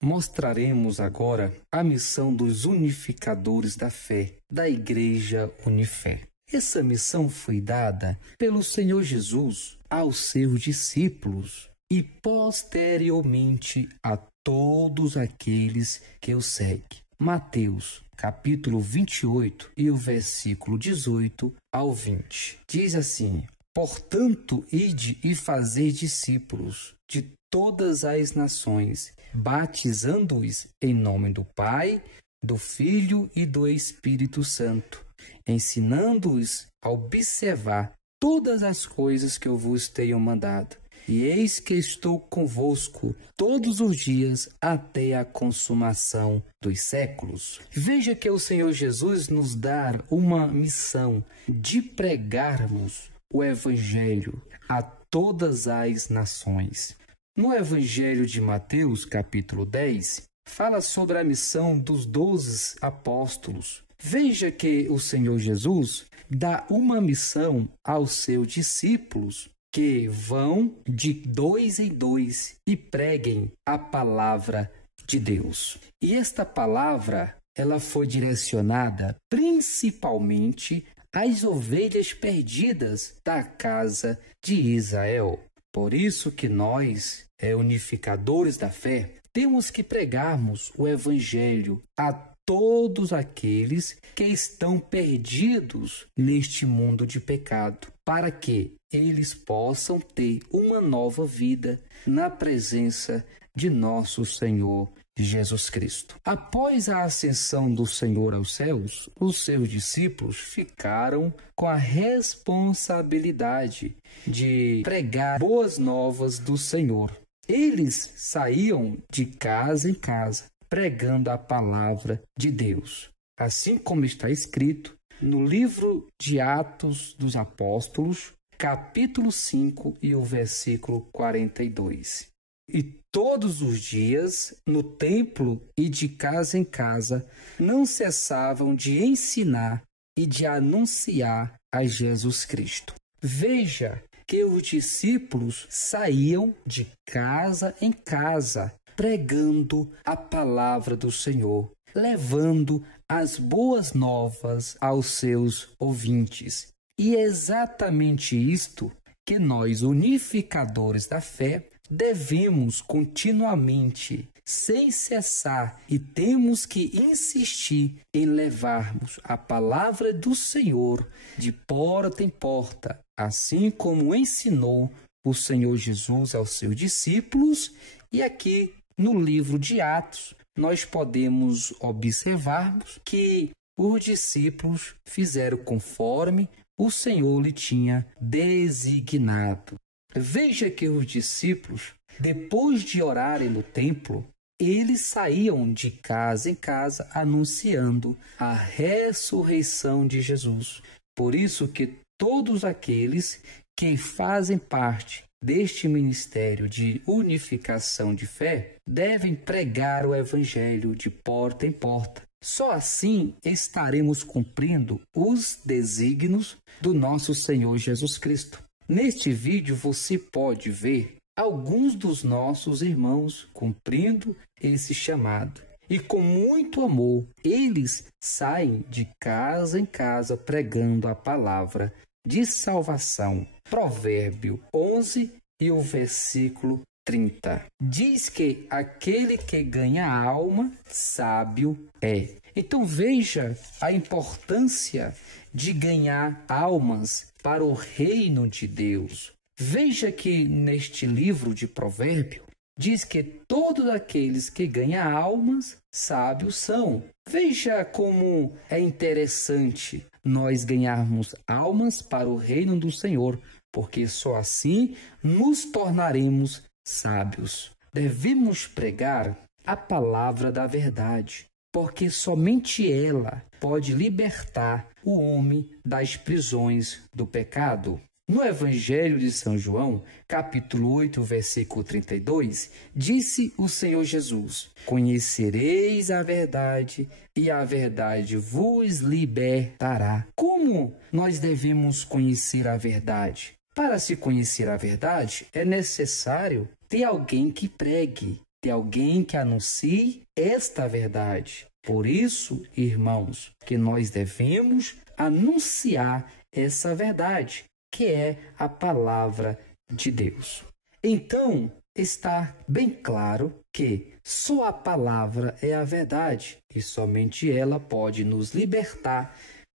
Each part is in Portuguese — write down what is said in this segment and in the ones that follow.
Mostraremos agora a missão dos unificadores da fé, da Igreja Unifé. Essa missão foi dada pelo Senhor Jesus aos seus discípulos e posteriormente a todos aqueles que o seguem. Mateus, capítulo 28 e o versículo 18 ao 20. Diz assim: Portanto, ide e fazei discípulos de todas as nações, batizando-os em nome do Pai, do Filho e do Espírito Santo, ensinando-os a observar todas as coisas que eu vos tenho mandado. E eis que estou convosco todos os dias até a consumação dos séculos. Veja que o Senhor Jesus nos dá uma missão de pregarmos o Evangelho a todas as nações. No Evangelho de Mateus, capítulo 10, fala sobre a missão dos 12 apóstolos. Veja que o Senhor Jesus dá uma missão aos seus discípulos que vão de 2 em 2 e preguem a palavra de Deus. E esta palavra, ela foi direcionada principalmente às ovelhas perdidas da casa de Israel. Por isso que nós, unificadores da fé, temos que pregarmos o Evangelho a todos aqueles que estão perdidos neste mundo de pecado, para que eles possam ter uma nova vida na presença de nosso Senhor Jesus Cristo. Após a ascensão do Senhor aos céus, os seus discípulos ficaram com a responsabilidade de pregar boas novas do Senhor. Eles saíam de casa em casa, pregando a palavra de Deus, assim como está escrito no livro de Atos dos Apóstolos, capítulo 5 e o versículo 42. E todos os dias, no templo e de casa em casa, não cessavam de ensinar e de anunciar a Jesus Cristo. Veja que os discípulos saíam de casa em casa, pregando a palavra do Senhor, levando as boas novas aos seus ouvintes. E é exatamente isto que nós, unificadores da fé, devemos continuamente, sem cessar, e temos que insistir em levarmos a palavra do Senhor de porta em porta, assim como ensinou o Senhor Jesus aos seus discípulos. E aqui no livro de Atos, nós podemos observarmos que os discípulos fizeram conforme o Senhor lhe tinha designado. Veja que os discípulos, depois de orarem no templo, eles saíam de casa em casa anunciando a ressurreição de Jesus. Por isso que todos aqueles que fazem parte deste ministério de unificação de fé devem pregar o Evangelho de porta em porta. Só assim estaremos cumprindo os desígnios do nosso Senhor Jesus Cristo. Neste vídeo você pode ver alguns dos nossos irmãos cumprindo esse chamado. E com muito amor, eles saem de casa em casa pregando a palavra de salvação. Provérbio 11 e o versículo 30. Diz que aquele que ganha a alma, sábio é. Então veja a importância de ganhar almas para o reino de Deus. Veja que neste livro de Provérbio diz que todos aqueles que ganham almas, sábios são. Veja como é interessante nós ganharmos almas para o reino do Senhor, porque só assim nos tornaremos sábios. Devemos pregar a palavra da verdade, porque somente ela pode libertar o homem das prisões do pecado. No Evangelho de São João, capítulo 8, versículo 32, disse o Senhor Jesus: Conhecereis a verdade, e a verdade vos libertará. Como nós devemos conhecer a verdade? Para se conhecer a verdade, é necessário ter alguém que pregue, ter alguém que anuncie esta verdade. Por isso, irmãos, que nós devemos anunciar essa verdade, que é a palavra de Deus. Então, está bem claro que só a palavra é a verdade e somente ela pode nos libertar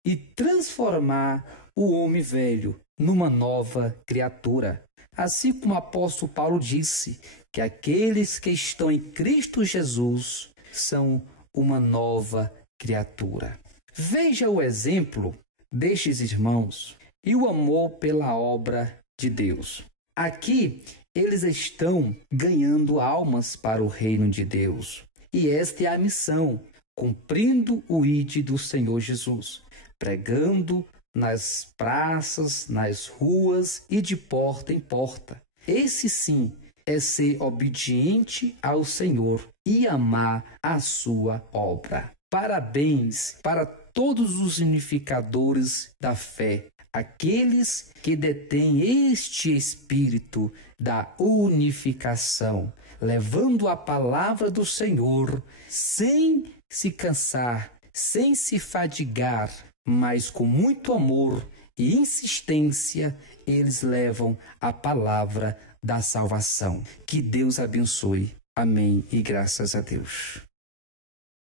e transformar o homem velho numa nova criatura. Assim como o apóstolo Paulo disse que aqueles que estão em Cristo Jesus são uma nova criatura. Veja o exemplo destes irmãos e o amor pela obra de Deus. Aqui, eles estão ganhando almas para o reino de Deus. E esta é a missão, cumprindo o ID do Senhor Jesus, pregando nas praças, nas ruas e de porta em porta. Esse sim é ser obediente ao Senhor e amar a sua obra. Parabéns para todos os unificadores da fé, aqueles que detêm este espírito da unificação, levando a palavra do Senhor sem se cansar, sem se fadigar, mas com muito amor e insistência, eles levam a palavra da salvação. Que Deus abençoe. Amém e graças a Deus.